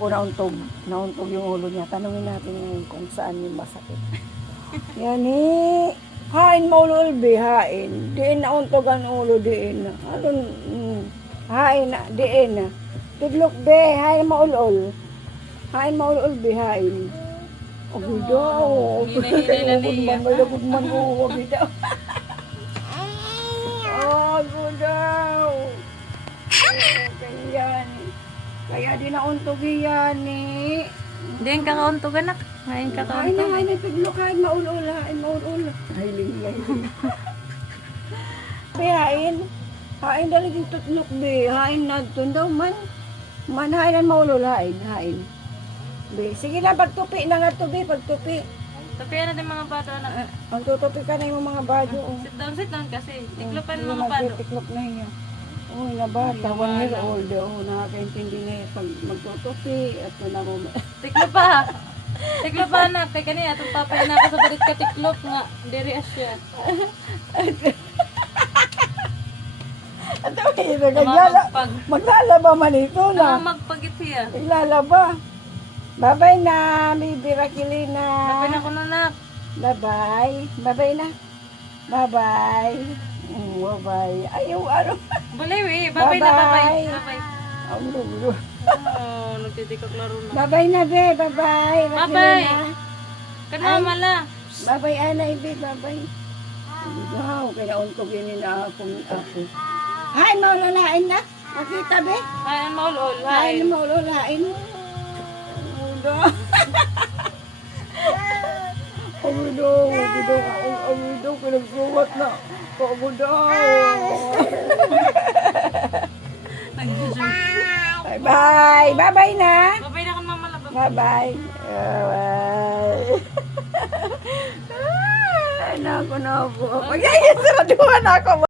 O nauntog yung ulo niya. Tanungin natin ngayon kung saan yung masakit. Yan eh. Hain maulol be, hain. Diin nauntog ang ulo, diin. Ano, hain na, diin na. Tiglok be, hain maulol. Hain maulol be, hain. Ogi daw. Malagod man ko, ogi daw. Ogi daw. Ganyan. Kaya di nauntog yan eh. Diyan ka kauntog anak. Hain ka kauntog. Hain na, tiglok, hain maulol, hain maulol. Hiling. Hain. Hain dali yung tutlok be. Hain na doon daw man. Man hain na maulol, hain. Be, sige na, pagtupi na nga to be, pagtupi. Tapian natin mga bato anak. Magtutupi ka na yung mga bado. Sit down kasi. Tiklopan yung mga bato. Tiklop na niya. Uy, na bata, 1 year old. Nakakaintindi na yun pag magtutupi. At na mo. Tiklop pa. Tiklop pa anak. Kaya kanina, itong papay na ako sa balit ka tiklop nga. Diri asya. At maglalaba man ito na. Magpagit siya. Maglalaba. Babay na, Bibi Rakilina. Babay na ko nanak. Bye-bye. Bye-bye na. Bye-bye. Bye-bye. Ayaw, ano. Baliw babay na, babay. Babay. Ang lulo. Oh, nagtitikak laro na. Bye-bye na, be. Bye-bye. Bye-bye. Rakilina. Kana mala. Bye-bye, Ana, Ibe. Bye-bye. Wow, kaya untogin na ako. Hay, maulolain na. Makita, be. Hain maulol. Hain, maulolain. Udo. Udo, pinagsuwat na. Udo. Bye-bye. Bye-bye na. Babay na kan mama la. Bye-bye. Bye-bye. Ay, naku. Pag-ayos na ako.